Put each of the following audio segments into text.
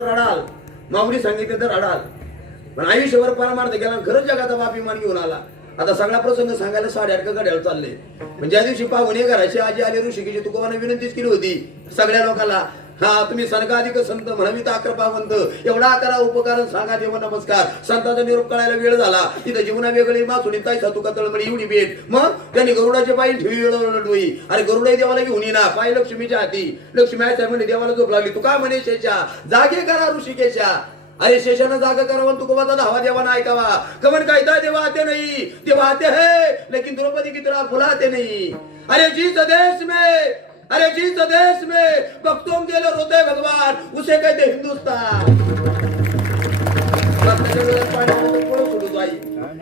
रडाल, माऊली सांगितले तर रडाल, पण आयुष्यभर परमार्थ केला, खरंच जगाचा अभिमान घेऊन आला. आता सगळा प्रसंग सांगायला 8:30 घड्याळ चालले. पण ज्या दिवशी पाहुणे घराची आजी आली ऋषिकेची, तुकोबाने विनंतीच केली होती सगळ्या लोकांना, हा तुम्ही सनकाधिक संत म्हणवी कृपावंत, एवढा करा उपकार, सांगा देव नमस्कार. संतांचा निरोप कळायला वेळ झाला. तिथं जीवना वेगळी मासुनी ताई सातुका तळमळी एवढी भेट. मग त्यांनी गरुडाचे पायी ठेवी वेळोळी. अरे गरुडा देवाला घेऊन येईना, पाय लक्ष्मीच्या हाती. लक्ष्मी आहे म्हणे देवाला झोप लागली. तू का म्हणे शेषा जागे करा ऋषिकेशा. अरे शेषानं जागा करावं, तुकोबाचा धावा देवाना ऐकावा. कमन कायदा देवा आते नहीं, देवा आते है लेकिन द्रौपदी की तरह बुलाते नहीं. अरे जिस देश में, अरे जिस देश में भक्तों के लिए रोते भगवान, उसे कहते हिंदुस्तान.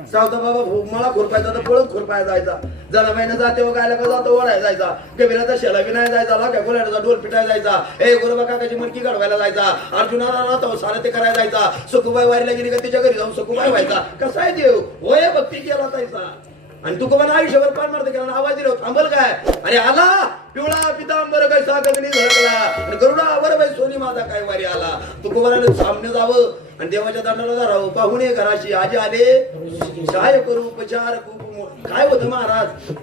सावता बाबा मला खुरपायचा तर पळत खुरपाय जायचा. जरा महिना जाते व गायला का जातो ओढायला जायचा. कबीराचा शेला विनाय जायचा, लाख्या कोल्याचा ढोल पिटायला जायचा. ए गोरबा काकाची मनकी घडवायला जायचा. अर्जुनाला राहतो सारं ते करायला जायचा. सखुबाई वारीला गेली का तिच्या घरी जाऊन सखुबाई व्हायचा. कसा आहे देव होय भक्ती केला जायचा. आणि तुकोबाने आयुष्यभर परमार्थ केला, आवाज दिला थांबल काय. अरे आला पिवळा पितांबर काय सागरनी झळकला, आणि गरुडा वर सोनी माझा काय वारी आला. तुकोबाने सामने जावं आणि देवाच्या दंडाला धरावं. पाहुणे घराशी आजी आले, काय करू उपचार काय होतं महाराज.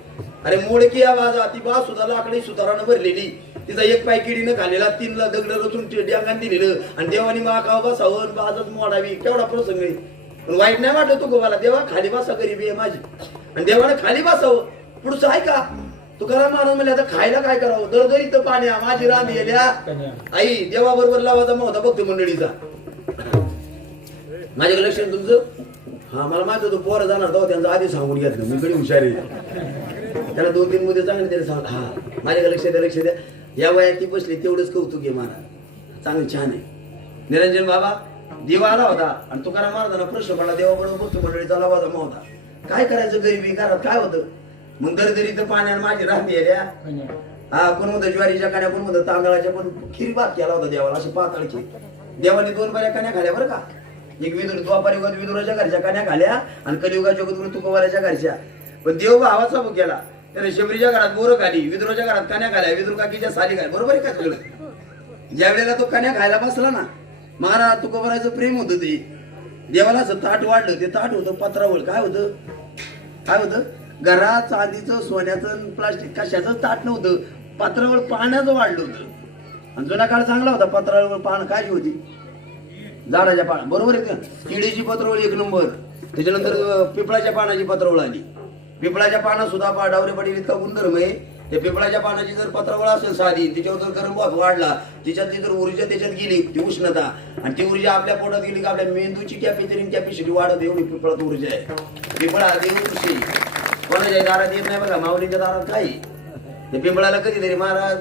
अरे मोडकी आवाज, ती बा सुद्धा लाकडी सुतारानं भरलेली. तिचा एक पाय किडीनं खाल्लेला, 3 दगड रचून डॅंगान दिलेलं, आणि देवानी माकाव बसावं बाजत मोडावी. केवढा प्रसंग आहे. पण वाईट नाही वाटत तुकोबाला. देवा खाली बसा, गरीबी आहे माझी, आणि देवाने खाली बसावं. पुढचं आहे का तुकाराम महाराज म्हणले आता खायला काय करावं. दरदरीत पाण्या माझी रांधी येल्या आई. देवाबरोबर लावाचा मोहता भक्त मंडळीचा. माझ्याकडे लक्ष तुमचं. हा मला माहित होतं पोरं जाणार तेव्हा त्यांचं आधी सांगून घेतलं. मी कडे हुशारी त्याला 2-3 मुद्दे चांगले तरी सांग. हा माझ्याकडे लक्ष द्या, लक्ष द्या. या वयात ती बसली तेवढंच कौतुक आहे महाराज, चांगलं छान आहे. निरंजन बाबा देवा आला होता, आणि तुकाराम महाराजांना प्रश्न पडला देवाबरोबर भक्त मंडळीचा लावाचा मोहता. काय करायचं गरीबी घरात काय होतं. मग दरदरीत पाण्याने माझी राहते आल्या. हा कोण म्हणतं ज्वारीच्या कान्या, कोण म्हणतं तांदळाच्या, पण खीर भात केला होता देवाला, अशी पातळ खीर. देवाने 2 बऱ्या कान्या खाल्या बरं का. एक द्वापार युगात विदुराच्या घरच्या कान्या खाल्या, आणि कलियुगात जगद्गुरु तुकोबाराच्या घरच्या. पण देव भावाचा भोग केला. त्याने शबरीच्या घरात बोरं खाली, विदुराच्या घरात कान्या खाल्या, विदुर काकीच्या साली खाल्या. बरोबर आहे का सगळं. ज्या वेळेला तो कान्या खायला बसला ना, महाराज तुकोबाराचं प्रेम होतं. ते देवाला असं ताट वाढलं. ते ताट होतं पत्रावळ. काय होतं, काय होतं घरात चांदीचं सोन्याचं प्लास्टिक कशाचं ताट नव्हतं. पत्रावळ पाण्याचं वाढलं होतं. आणि जुना काळ चांगला होता. पत्रावळ पान काय होती, झाडाच्या पान. बरोबर आहे का. किडीची पत्रावळ 1 नंबर. त्याच्यानंतर पिपळाच्या पानाची पत्रावळ आली. पिपळाच्या पाना सुद्धा डावरे पाटील इतका गुणधर्म आहे. त्या पिपळाच्या पानाची जर पत्रावळ असेल साधी, तिच्यावर जर गरम भाग वाढला, तिच्यातली जर ऊर्जा त्याच्यात गेली, ती उष्णता, आणि ती ऊर्जा आपल्या पोटात गेली का आपल्या मेंदूची कॅपॅसिटी वाढत. एवढी पिपळात ऊर्जा आहे. पिपळा देवऋषी कोणाच्या दारात येत नाही बघा. माऊलीच्या दारात काही ते पिंपळाला कधीतरी महाराज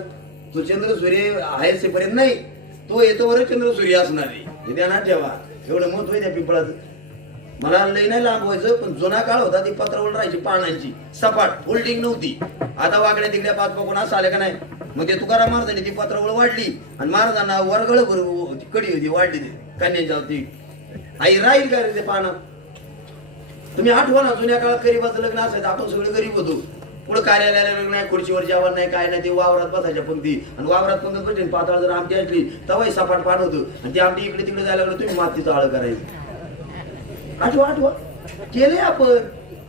तू चंद्र सूर्य आहेस पर्यंत नाही, तो येतो बरं चंद्र सूर्य असणार आहे, हे ध्यानात ठेवा. एवढं महत्व आहे त्या पिंपळाचं. मला लई नाही लांब व्हायचं, पण जुना काळ होता ती पत्रावळ राहायची पानांची सपाट, फोल्डिंग नव्हती. आता वाकड्या तिकड्या 5 पाकून असं आल्या का नाही. मग ते तुकाराम महाराजांनी ती पत्रावळ वाढली, आणि महाराजांना वरगळ कडी होती वाढली. ती कन्यांच्या होती. आई राहील का रे ते पानं. तुम्ही आठवा ना जुन्या काळात गरीबाचं लग्न असायचं. आपण सगळे गरीब होतो. पुढे कार्यालयाला लग्न नाही, खुर्चीवर जेवण नाही, काय नाही. ते वावरात बसायच्या पंक्ती, आणि वावरात पंक्ती बसली पाताळ जर आमटी असली तवाही सपाट पान होतं, आणि ती आमटी इकडे तिकडे जायला लागलं तुम्ही मातीचं आळ करायचं. आठवा केले आपण.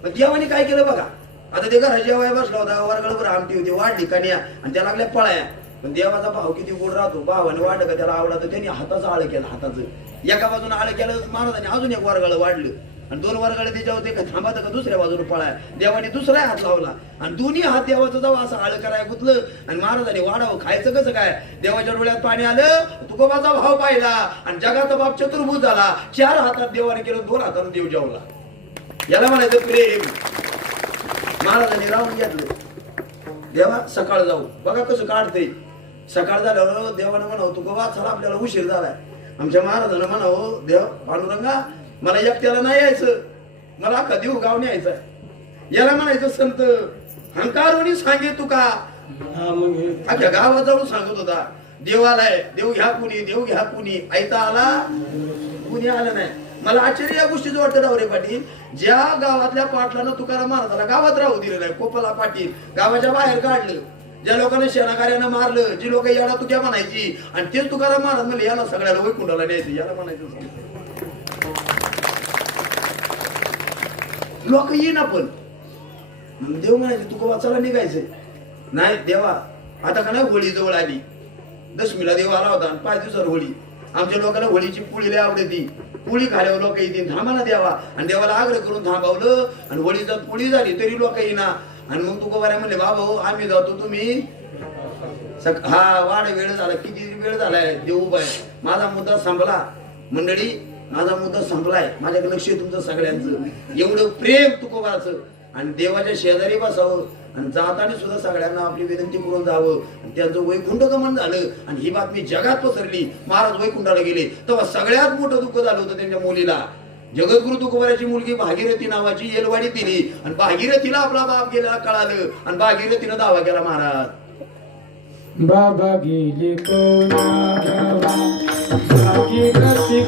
देवाने काय केलं बघा. आता ते घरात जेवाय बसला होता, वरगळभर आमटी होती, वाढली कन्या, आणि त्या लागल्या पळाया. पण देवाचा भाव किती गोड राहतो. भावाने वाढलं का त्याला आवडतं. त्यांनी हाताचं आळ केलं. हाताचं एका बाजूने आळ केलं महाराजांनी, अजून एक वरगळ वाढलं, आणि 2 वरगळे त्याच्यावर ते थांबत का दुसऱ्या बाजूने पळाया. देवाने दुसरा हात लावला, आणि दोन्ही हात देवाचं जावं असं आळ कराय गुतलं, आणि महाराजांनी वाढावं. खायचं कसं काय. देवाच्या डोळ्यात पाणी आलं. तुकोबाचा भाव पाहिला, आणि जगाचा बाप चतुर्भुज झाला. 4 हातात देवाने केलं, 2 हाताने देव जेवला. याला म्हणायचं प्रेम. महाराजांनी राहून घेतलं. देवा सकाळ जाऊ बघा कसं काढते. सकाळ झाल्यावर देवानं म्हणावं तुकोबा चला आपल्याला उशीर झालाय. आमच्या महाराजांना म्हणावं देव पांडुरंगा मला एकट्याला नाही यायचं, मला अख्खा देव गाव न्यायचं. याला म्हणायचं संत हंकारोनी सांगे तुका. अख्ख्या गावात जाऊन सांगत होता देव आलाय, देव घ्या कुणी, देव घ्या कुणी. ऐता आला कुणी आलं नाही. मला आश्चर्य या गोष्टीचं वाटतं डावरे पाटील. ज्या गावातल्या पाटलानं तुकाराम महाराजाला गावात राहू दिलं नाही, कोपला पाटील गावाच्या बाहेर काढलं. ज्या लोकांना शेणाकार्यानं मारलं, जी लोक याला तुक्या म्हणायची आणि तेच तुकाराम महाराज म्हणले याला सगळ्याला वैकुंठाला न्यायचं, याला म्हणायचं लोक येईन आपण देव म्हणायचे तुका वाचायला निघायचंय. नाही देवा आता का नाही होळी जवळ आली, दशमीला देव आला होता आणि 5 दिवसावर होळी. आमच्या लोकांना होळीची पोळी लय आवडती, पोळी खाल्यावर लोक येतील थांबा ना देवा. आणि देवाला आग्रह करून थांबवलं आणि होळी जर पोळी झाली तरी लोक येईना. आणि मग तू बऱ्या म्हणले बाबा हो आम्ही जातो तुम्ही हा वाढ वेळ झाला, किती वेळ झालाय देव उभा आहे. माझा मुद्दा संपला मंडळी, माझा मुद्दा संपलाय. माझ्याकडे लक्ष आहे तुमचं सगळ्यांचं, एवढं प्रेम तुकोबाचं. आणि देवाच्या शेजारी बसावं आणि जाताना सुद्धा सगळ्यांना आपली विनंती करून जावं. आणि त्यांचं वैकुंठ गमन झालं आणि ही बातमी जगात पसरली, महाराज वैकुंठाला गेले. तेव्हा सगळ्यात मोठं दुःख झालं होतं त्यांच्या मुलीला. जगद्गुरु तुकोबाराची मुलगी भागीरथी नावाची येलवाडी दिली आणि भागीरथीला आपला बाप गेला कळालं आणि भागीरथीनं दावा केला महाराज बाबा गेले कोणा भागीरथी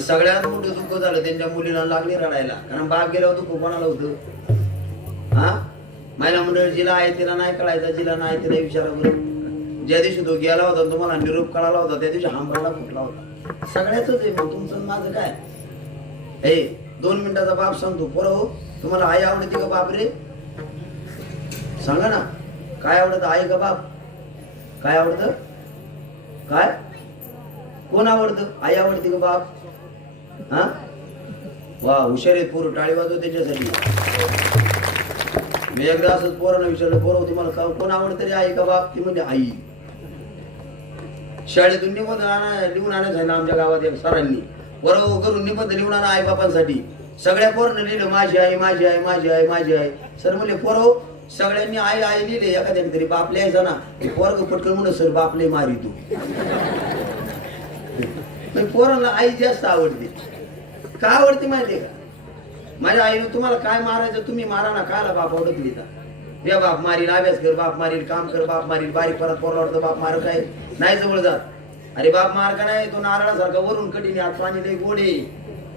सगळ्यात मोठं दुःख झालं त्यांच्या मुलीला लागली रडायला. कारण बाप गेल्यावर दुःख कोणाला होतं? हा महिला मंडळ जिला आहे तिला नाही कळायचा, जिला नाही तिला विचारा बरं. ज्या दिवशी तो गेला होता तुम्हाला निरोप कळाला होता त्या दिवशी हांबराला फुटला होता. सगळ्याच आहे मग तुमचं माझं काय. हे 2 मिनिटाचा बाप सांगतो पोरं हो तुम्हाला आई आवडते का बाप रे? सांगा ना काय आवडतं, आई का बाप? काय आवडतं? काय कोण आवडतं? आई आवडते का बाप? हा वा हुशार आहेत पोरं, टाळी वाजव त्याच्यासाठी. मी एकदा असंच पोरांना विचारलं पोरं तुम्हाला कोण आवडतं रे, आई का बाप? ती म्हणजे आई. शाळेतून निबंध लिहून आणायचं ना आमच्या गावात एक सरांनी बरोबर करून निबंध लिहून आणा आई बापांसाठी. सगळ्या पोरांना लिहिलं माझी आई माझी आई माझी आई माझी आई. सर म्हणले पोरं सगळ्यांनी आई आई लिहिले, एखाद्या तरी बाप लिहायचा ना. पोरग पटकन म्हणून सर बापले मारी तू. पोरांना आई जास्त आवडते. का आवडते माहितीये का? माझ्या आईनं तुम्हाला काय मारायचं तुम्ही मारा ना, कायला बाप आवडत लिहिता? या बाप मारील, अभ्यास कर बाप मारील, काम कर बाप मारील, बारीक परत पोरला वाटतं बाप मार काय नाही जवळ जात. अरे बाप मार का नाही, तो नारळासारखा वरून कठीण आत पाणी लई गोडे,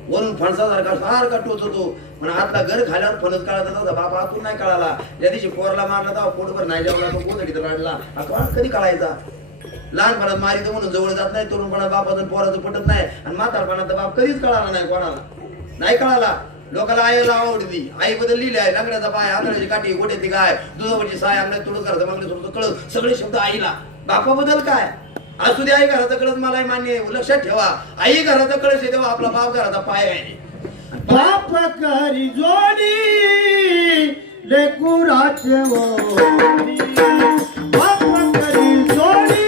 वरून फणसासारखा सारखा टोचतो. पण आतला घर खाल्यावर फणस काढत होता बाप आतून नाही कळाला. ज्या दिवशी पोरला मारला तेव्हा पोटभर नाही जेवला, तो गोधडीत लाडला. कधी कळायचा? लहानपणात मारित म्हणून जवळ जात नाही, तरुणपणात बापाचं पोराचं पटत नाही आणि म्हातारपणात बाप कधीच कळाला नाही, कोणाला नाही कळाला. लोकांना आईला आवडती, आई बद्दल लिहिले आहे लंगड्याचा पाय, आंधळ्याची काठी, गोट्याची गाय, दुधावरची साय, अंगणात तुळस घराचं मागणी सोडतो कळत, सगळे शब्द आईला. बापाबद्दल काय असू दे, आई घराचा कळत मलाही मान्य आहे, लक्षात ठेवा आई घराचा कळस आहे तेव्हा आपला बाप घराचा पाय आहे. बाप करी जोडी लेकुराचे ओढी, बाप करी जोडी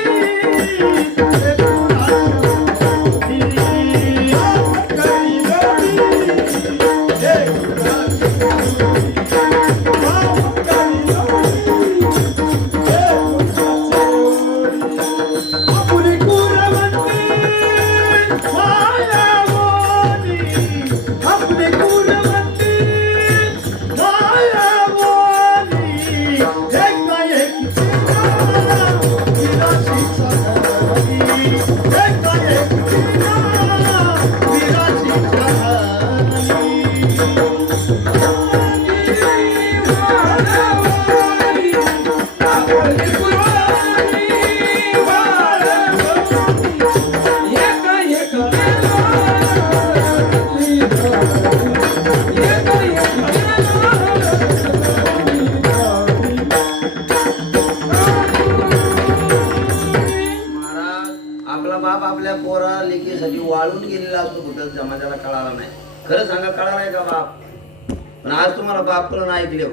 पण आज तुम्हाला बाप करून ऐकले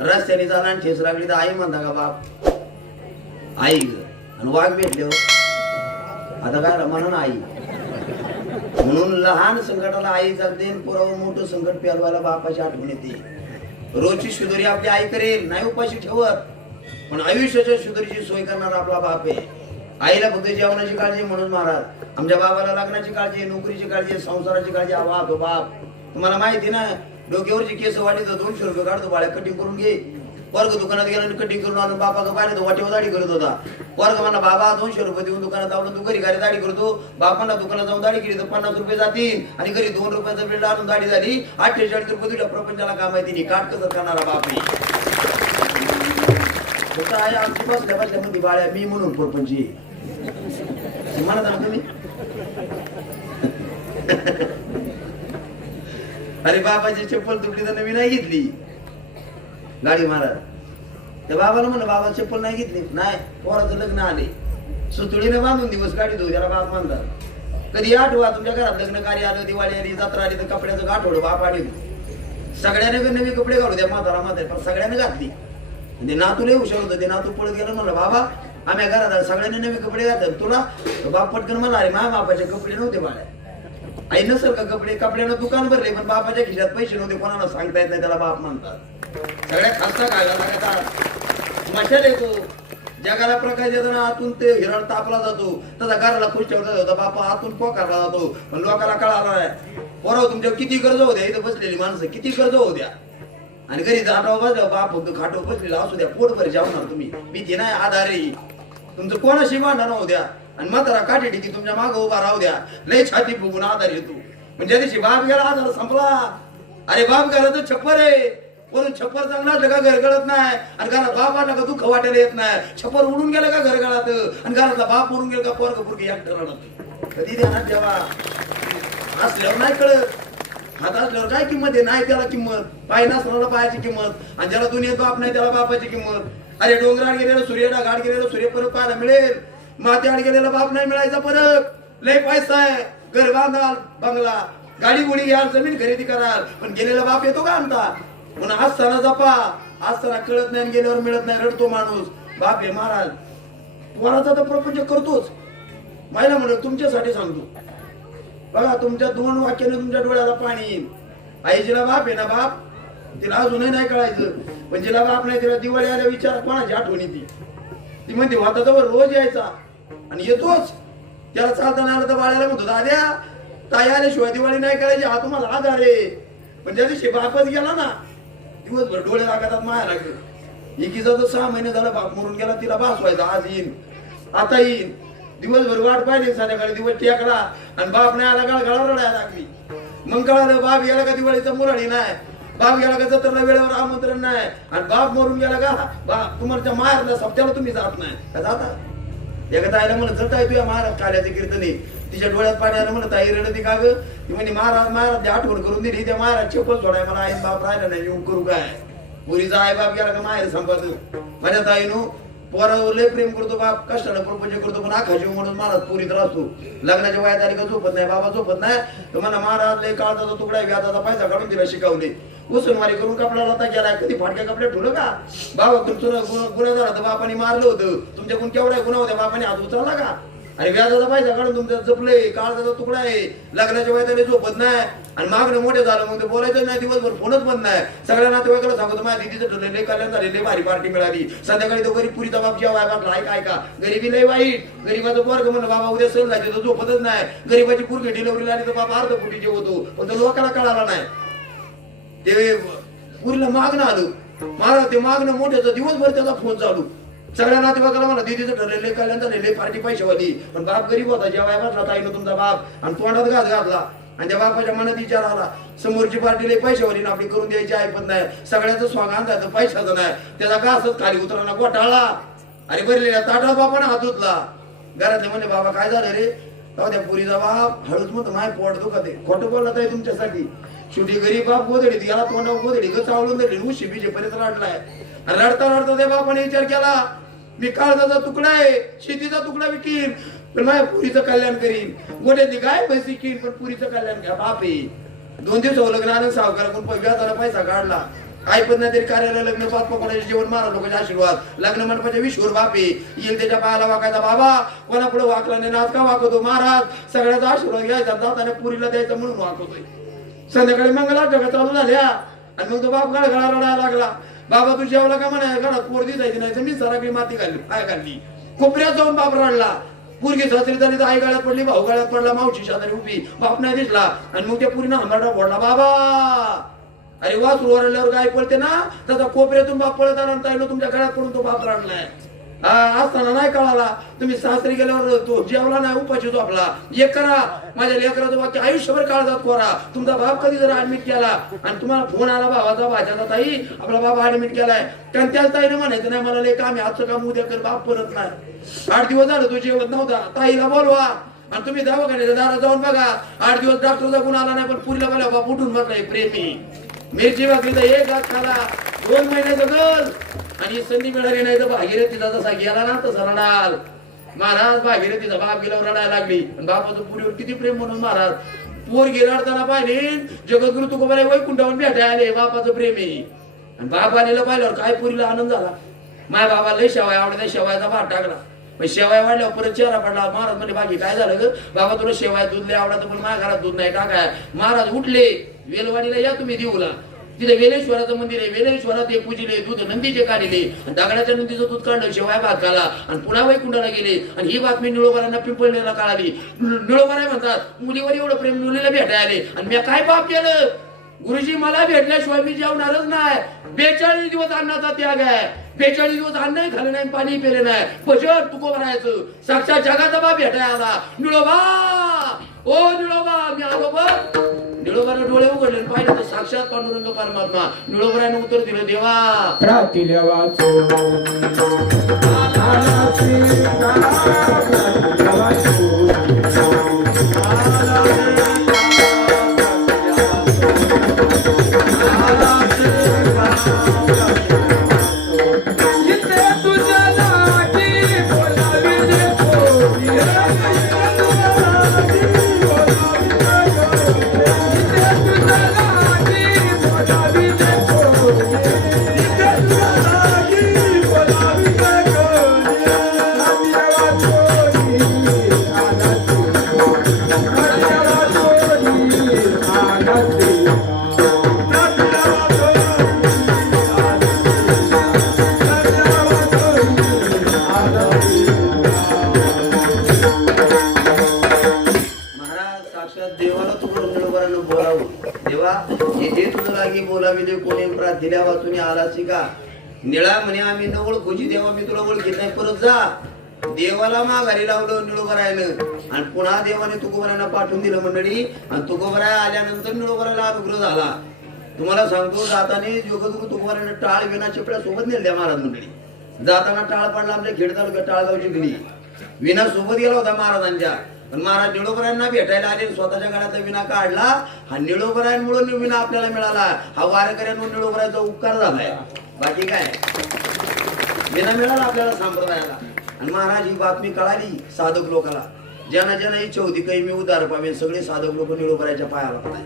रस्त्याने जाणार आणि ठेस लागली तर आई म्हणता का बाप आई आणि वाघ भेटले आता काय म्हणून आई म्हणून लहान संकटाला आई चालते पुरावं मोठं संकट पेलवायला बापाची आठवण येते रोजची शुद्धरी आपली आई करेल नाही उपाशी ठेवत पण आयुष्याच्या शुद्धरीची सोय करणारा आपला बाप आहे आईला फक्त जेवणाची काळजी म्हणून महाराज आमच्या बाबाला लग्नाची काळजी नोकरीची काळजी संसाराची काळजी हा बाप बाप तुम्हाला माहिती ना डोक्यावरची केस वाटी तर 200 रुपये काढतो बाळ्या कटिंग करून घे वर्ग दुकानात गेला आणि कटिंग करून आणून बापा पाहिलं तर वाटेवर दाढी करत होता वर्ग म्हणा बाबा 200 रुपये देऊन दुकानात आवडून तू घरी घरी दाढी करतो बापांना दुकानात जाऊन दाढी केली तर 50 रुपये जातील आणि घरी 2 रुपयाचा बिल आणून दाढी झाली 48 रुपये तुझ्या प्रपंचाला काम आहे तिने काट कसं करणारा बापी फक्त आहे आमची बसल्या बसल्यामध्ये बाळ्या मी म्हणून प्रपंची म्हणत ना तुम्ही अरे बाबाची चप्पल तुटली तर नवी नाही घेतली गाडी महाराज त्या बाबाला म्हणलं बाबा चप्पल नाही घेतली नाही पोराचं लग्न आले सुतुळीने बांधून दिवस गाडी धुऊ त्याला बाप म्हणतात कधी आठवा तुमच्या घरात लग्न कार्य आलं दिवाळी आली जत्रा आली तर कपड्याचं गाठोड बाप आली सगळ्याने नवी कपडे घालू द्या म्हातारा म्हातारा पण सगळ्यांनी घातली ते नातू लय हुशार होतं ते नातू पळत गेलं म्हणलं बाबा आम्ही घरात सगळ्यांनी नवे कपडे घातले तुला बाप पटकन म्हणा अरे मा बापाचे कपडे नव्हते बाळ्या आई नसेल का कपड्यानं दुकान भरले पण बापाच्या खिशात पैसे नव्हते कोणाला सांगता येत नाही त्याला बाप म्हणतात सगळ्या खासता खायला लागतात मशाल येतो जगाला प्रकाश येताना आतून ते हिरड तापला जातो तसा घराला खुश ठेवला जातो बापा आतून पोकारला जातो पण लोकांना कळाला नाही पोराव तुमच्यावर किती कर्ज होत्या इथं बसलेली माणसं किती कर्ज होत्या आणि घरी जाटाव बसल्या बाप फक्त खाटो बसलेला असू द्या पोटभर जेवणार तुम्ही भीती नाही आधारे तुमचं कोणाशी भांडण होऊ द्या आणि म्हातारा काठी टिकी तुमच्या मागं उभा राहू द्या लय छाती फुगून आधार येतो पण ज्या दिवशी बाप गेला आधार संपला अरे बाप गेला तर छप्पर आहे वरून छप्पर चांगला असलं का घरगळत नाही आणि घरात बाप आला का दुःख वाटायला येत नाही छप्पर उडून गेलं का घरगळात आणि घरातला बाप उडून गेला का पोरग पुरगी एकटं रडत कधी देणार जेव्हा असल्यावर नाही कळत हात असल्यावर काय किंमत आहे नाही त्याला किंमत पाय नसल्याला पायाची किंमत आणि ज्याला दुनियेत बाप नाही त्याला बापाची किंमत अरे डोंगरात गेलेलं सूर्य ढगात गेलेलं सूर्य परत पाहायला मिळेल माथ्याआड गेलेला बाप नाही मिळायचा परत लय पैसा आहे घर बांधाल बंगला गाडी गुडी घ्याल जमीन खरेदी कराल पण गेलेला बाप येतो का आमचा म्हणून असताना जपा असताना कळत नाही गेल्यावर मिळत नाही रडतो माणूस बाप आहे महाराज पोराचा तर प्रपंच करतोच महिला म्हणून तुमच्यासाठी सांगतो बघा तुमच्या 2 वाक्याने तुमच्या डोळ्याला पाणी येईल आई जिला बाप आहे ना बाप तिला अजूनही नाही कळायचं पण जिला बाप नाही तिला दिवाळी आल्या विचार कोणाची आठवण येते ती म्हणते वाताजवळ रोज यायचा आणि येतोच त्याला चालताना आलं तर बाळाला म्हणतो दाद्या ताई आल्याशिवाय दिवाळी नाही करायची हा तुम्हाला आधार आहे पण ज्या दिवशी बापच गेला ना दिवसभर डोळे लागतात माया लागले एकीचा तर 6 महिने झाला बाप मरून गेला तिला भासवायचा आज येईन आता येईन दिवसभर वाट पाहिली संध्याकाळी दिवस टेकला आणि बाप नाही आला का गळा रडायला लागली मग कळालं बाप गेला का दिवाळीचा मुराडी नाही बाप गेला का जत्रेला वेळेवर आमंत्रण नाही आणि बाप मरून गेला का बाप तुम्हाला माहेरला सप्त्याला तुम्ही जात नाही का जाता एका ताईला म्हणत जर ताई तुझ्या महाराज काल्याचे कीर्तने तिच्या डोळ्यात पाणी आलं म्हणत ताई रडती का ग ती म्हणजे महाराज आठवण करून दिली त्या महाराज चप्पल सोडाय मला आई बाप राहिला नाही येऊन करू काय पुरीचा आई बाप गेला का माहेर संपत माझ्या ताईनो पोरावर लय प्रेम करतो बाप कष्टानं प्रपंच करतो पण आखा जीव म्हणून महाराज पुरीत राहतो लग्नाच्या वयात आली का झोपत नाही बाबा झोपत नाही तर म्हणा महाराज लय काळाचा तुकडा व्याजाचा पैसा काढून तिला शिकवले उसनवारी करून कपडा लता गेला कधी फाटक्या कपड्यात ठेवलं का बाबा तुमचं गुन्हा झाला तर बापाने मारलं होतं तुमच्याकडून केवढा गुन्हा होत्या बापाने हात उचलला का अरे व्याजाचा पैसा काढून तुमच्या जपले काळजाचा तुकडा आहे लग्नाच्या वयात आले झोपत नाही आणि मागणं मोठे झालं मग ते बोलायचं नाही दिवसभर फोनच बंद नाही सगळ्या नातेवाईकाला सांगतो माझ्या दिदीचं ठरलेलं कल्याण झालेले भारी पार्टी मिळाली संध्याकाळी तो गरीब पुरीचा बाप जेव्हा बाबा ऐका ऐका गरीबी लय वाईट गरीबाचं वर्ग म्हणलं बाबा उद्या सण जायचे तो झोपतच नाही गरीबाची पुरगी डिलिव्हरी आली तर बाबा अर्ध फुटी जेवतो पण तो लोकांना कळाला नाही ते पुरीला मागणं आलं मला ते मागणं मोठ्याचं दिवसभर त्याचा फोन चालू सगळ्या नातेवाईकाला मला दिदीचं ठरलेले कल्याण झालेले पार्टी पैशावाली पण बाप गरीब होता जेव्हा बसला ताईनं तुमचा बाप आणि तोंडात घात घातला आणि त्या बापाच्या मनात विचार आला समोरची पार्टी लय पैशावाली आपली करून द्यायची ऐपत नाही सगळ्याचं स्वागत जायचं पैशाचं नाही त्याचा घासच खाली उतरला घोटाळला अरे भरलेल्या ताटा बापाने हात उचला घरातले म्हणले बाबा काय झालं रे त्या पुरीचा बाप हळूच म्हणतो माय पोट दुखत आहे खोटं बोलत आहे तुमच्यासाठी शेवटी गरीब बाप गोधडी याला तोंडावर गोधडी ग चावलून धरली उशी बिजे पर्यंत रडलाय रडता रडता त्या बापाने विचार केला मी काळजाचा तुकडा आहे शेतीचा तुकडा विकीन पण माझ्या पुरीचं कल्याण करीन गोड्याची गाय पैसे कीन पण पुरीचं कल्याण घ्या बाप आहे 2 दिवसावर लग्न आलं सावकाराकडून व्याजाला पैसा काढला. काही पण नाही तरी कार्यालय लग्न पाच कोणाचे जेवण मारा लोकांचे आशीर्वाद. लग्न मंडपाच्या विश्वर बापे येईल त्याच्या पायाला वाकायचा बाबा कोणापुढे वाकला नाही नाच का वाकवतो महाराज सगळ्याचा आशीर्वाद घ्यायचा जाताना पुरीला द्यायचा म्हणून वाकवतोय. संध्याकाळी मंगलाष्टका चालू झाल्या आणि मग तो बाप गळा रडायला लागला. बाबा तू जेवला का म्हणा घरात पोर दिसायची नाही तर मी सराकरी माती घालली पाय घालली. कोपऱ्यात जाऊन बाप रडला. पुरगी सासरी झाली तर आई गाळ्यात पडली भाऊ गाळ्यात पडला मावशी शेजारी उभी बाप नाही दिसला आणि मग त्या पुरीनं हमारा फोडला. बाबा अरे वासरू ओरडल्यावर गाय पळते ना तसा कोपऱ्यातून बाप पळत आला आणि तुमच्या गळ्यात पडून तो बाप रडलाय. असताना नाही कळाला तुम्ही सासरी गेल्यावर तो जेवला नाही उपाशी झोपला. एक करा माझ्या लेकराचं वाक्य आयुष्यभर काळजात कोरा. तुमचा बाप कधी जर ऍडमिट केला आणि तुम्हाला फोन आला भावाचा भाच्याचा ताई आपला बाबा ऍडमिट केलाय कारण त्याच ताईने म्हणायचं नाही मला लय काम आहे आजचं काम उद्या कर बाप परत नाही. 8 दिवस झालं तो जेवत नव्हता. ताईला बोलवा आणि तुम्ही दवाखान्याच्या दारात जाऊन बघा. 8 दिवस डॉक्टरचा गुण आला नाही पण पुरीला बोला बाप उठून बसलाय प्रेमी. मिरची भाकरीचा एक घात खाला 2 महिन्याचं गल आणि संधी मिळाली नाही तर भागीरथीचा जसा गेला ना तसा रडाल. महाराज भागीरथीचा बाप गेल्यावर रडायला लागली आणि बापाचं पुरीवर किती प्रेम म्हणून महाराज पोर गेला पाहिले जगद्गुरु तुकोबाला वैकुंठावर भेटायला आले. बापाचं प्रेम आहे आणि बाप आलेलं पाहिल्यावर काय पुरीला आनंद झाला. माझ्या बाबा लय शेवाय आवडता शेवायचा भात टाकला पण शेवाय वाढल्यावर परत चेहरा पडला. महाराज म्हणजे बाकी काय झालं ग बाबा तुला शेवाय दूध लय आवडतं पण माझ्या घरात दूध नाही टाकाय. महाराज उठले वेलवाडीला या तुम्ही देऊला तिथे वेलेश्वराचं मंदिर आहे. वेलेश्वरात हे पूजिले दूध नंदीचे काढले दगडाच्या नंदीचं दूध काढलं शेवाय भात खाला आणि पुन्हा वैकुंठाला गेले. आणि ही बातमी निळोबारांना पिंपळनेरला कळाली. निळोबारा म्हणतात मुलीवर एवढं प्रेम मुलीला भेटायला आले आणि मी काय पाप केलं गुरुजी मला भेटल्याशिवाय मी जेवणारच नाही. 42 दिवस अन्नाचा त्याग आहे. 42 दिवस अन्नही खाल्लं नाही पाणी पिले नाही. भजन तुको भरायचं साक्षात जगाचा बाप भेटायला आला. निळोबा ओ निळोबा मी आलो बघ. निळोबाने डोळे उघडले पाहिलं तर साक्षात पांडुरंग परमात्मा. निळोबाने उत्तर दिलं देवा प्रातिल्या वाचो दिल्या वाचून आलासी का निळा म्हणे आम्ही न ओळखूची देवा मी तुला ओळखीत नाही परत जा. देवाला माघारी लावलं निळोबरायनं आणि पुन्हा देवाने तुकोबरायांना पाठवून दिलं मंडळी. आणि तुकोबराय आल्यानंतर निळोबरायला अनुग्रह झाला. तुम्हाला सांगतो जाताना जगद्गुरु तुकोबरायानं टाळ विना चिपड्या सोबत नेल्या महाराज मंडळी. जाताना टाळ पडला आमच्या खेड तालुक्यात टाळगावची गली विना सोबत गेला होता महाराजांच्या. पण महाराज निळोबरायांना भेटायला आले स्वतःच्या गळ्यातला विना काढला. हा निळोबरायांमुळे विना आपल्याला मिळाला. हा वारकऱ्यांवर निळोबरायाचा उपकार झालाय बाकी काय विना मिळाला आपल्याला संप्रदायाला. आणि महाराज ही बातमी कळाली साधक लोकांना ज्यांना ज्यांना इच्छा होती काही मी उद्धार पावे सगळे साधक लोक निळोबरायाच्या पायाला पडाय.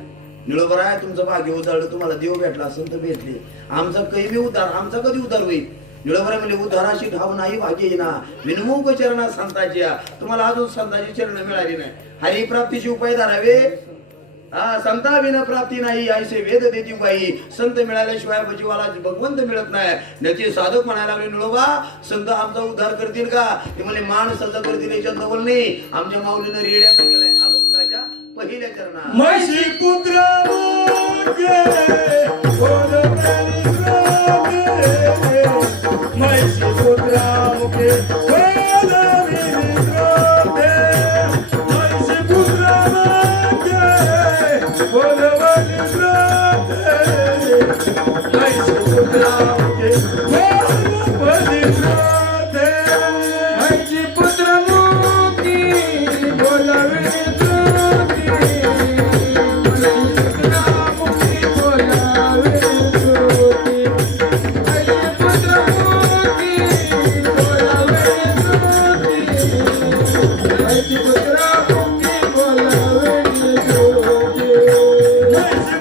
निळोबराय तुमचं भाग्य उजाळलं तुम्हाला देव भेटला संत भेटले आमचा काही मी उद्धार आमचा कधी उद्धार होईल. निळोबराय म्हणजे उद्धाराशी ठाव नाही भाग्य येईना विनमुख चरणा संताची. तुम्हाला अजून संताची चरण मिळाली नाही. हरिप्राप्तीचे उपाय धरावे. संता विना प्राप्ती नाही ऐसे वेद देती बाई. संत मिळाल्याशिवाय जीवाला भगवंत मिळत नाही. त्याचे साधक म्हणायला लागले निळोबा संत आमचा उद्धार करतील का ते म्हणजे माणसाचा करतील याच्यात नवल नाही. आमच्या माऊलीनं रेड्यात गेलाय अभंगाच्या पहिल्या चरणात म्हशी पुत्र म्हशी पुत्र मुखे Let's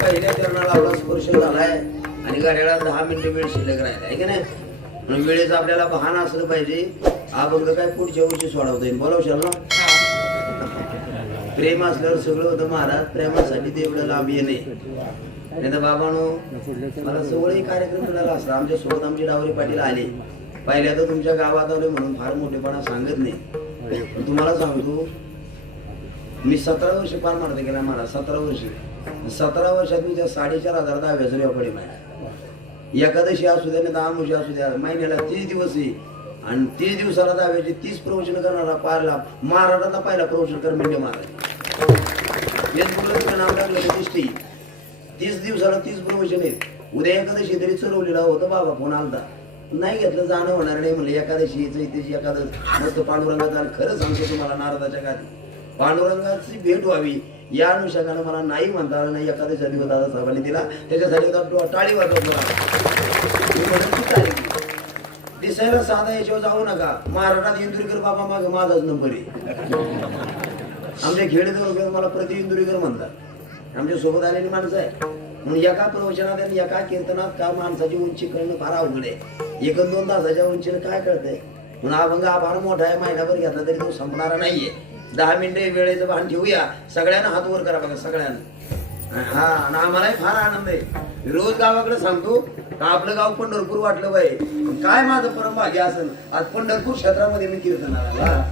पहिल्या चरणाला आपला स्पर्श झालाय आणि घड्याळात 10 मिनिटं वेळ शिल्लक राहिला आहे की नाही. म्हणून वेळेचं आपल्याला बहाणा असलं पाहिजे. अभंग काय पुढच्या वर्षी सोडवता येईल, बोलावशाल ना. प्रेम असल्यावर सगळं होतं महाराज. प्रेमासाठी ते एवढं लांब येणे. नाही तर बाबांनो मला सवळही कार्यक्रम मिळाला असला. आमच्या सोबत आमचे डावरे पाटील आले. पहिल्या तर तुमच्या गावात आले म्हणून फार मोठेपणा सांगत नाही. पण तुम्हाला सांगतो मी 17 वर्ष पार मारते गेला महाराज. 17 वर्ष 17 वर्षात मी त्या 4,500 दहाव्याचं रेवकडे माहिती. एकादशी असू द्या नाही तर आमुषी असू द्या, महिन्याला 30 दिवस आहे आणि 30 दिवसाला दहाव्याचे 30 प्रवचन करणारा पारला महाराजांना पहिला प्रवचन कर म्हणजे महाराज. हेच बोललं नाव टाकलं दिसते. 30 दिवसाला 30 प्रवचन आहेत. उद्या एकादशी तरी चरवलेला होता बाबा फोन आलता. नाही घेतलं जाणं होणार नाही म्हणलं. एकादशी चैत्याची एकादश मस्त पांडुरंगाचा. आणि खरं सांगतो तुम्हाला नारदाच्या गादी पांडुरंगाची भेट व्हावी या अनुषंगानं मला नाही म्हणता आलं नाही. एखाद्या दिवस दादा साहेबांनी दिला त्याच्यासाठी टाळी वाजवत मला. दिसायला साधा याच्यावर जाऊ नका. महाराष्ट्रात इंदुरीकर बाबा मागे माझाच नंबर आहे. आमच्या खेडे मला प्रति इंदुरीकर म्हणतात. आमच्या सोबत आलेली माणसं आहे. म्हणून एका प्रवचनात आणि एका कीर्तनात का माणसाची उंची कळणं फार अवघड आहे. 1-2 तासाच्या उंचीनं काय कळतंय. म्हणून अभंग आभार मोठा आहे. महिनाभर घेतला तरी तो संपणारा नाहीये. 10 मिनिटे वेळेचं भान ठेवूया. सगळ्यांना हात वर करा बघा सगळ्यांना. हा आणि आम्हालाही फार आनंद आहे. रोज गावाकडे सांगतो का आपलं गाव पंढरपूर वाटलं पाहिजे. काय माझं परम भाग्य असेल आज पंढरपूर क्षेत्रामध्ये मी कीर्तनाला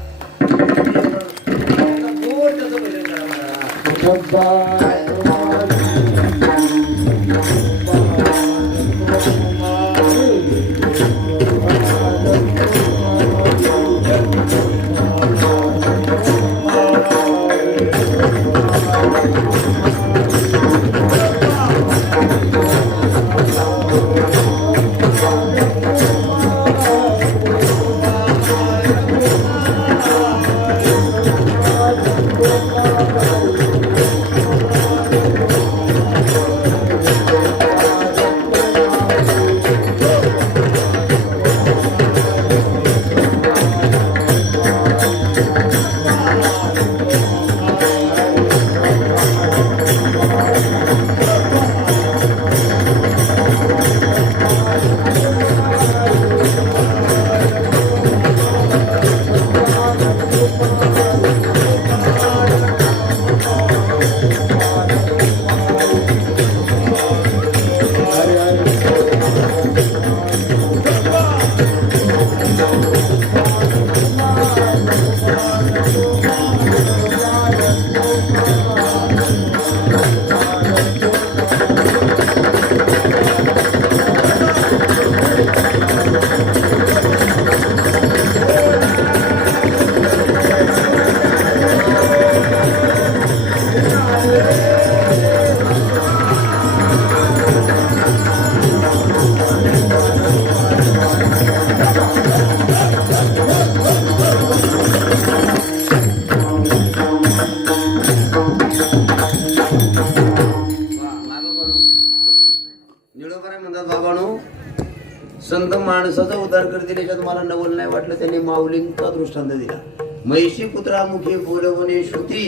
संत माणसाचा उद्धार करतील याच्यात मला नवल नाही वाटलं. त्यांनी माऊलींचा दृष्टांत दिला. म्हैशी पुत्रा मुखे बोलवणे श्रुती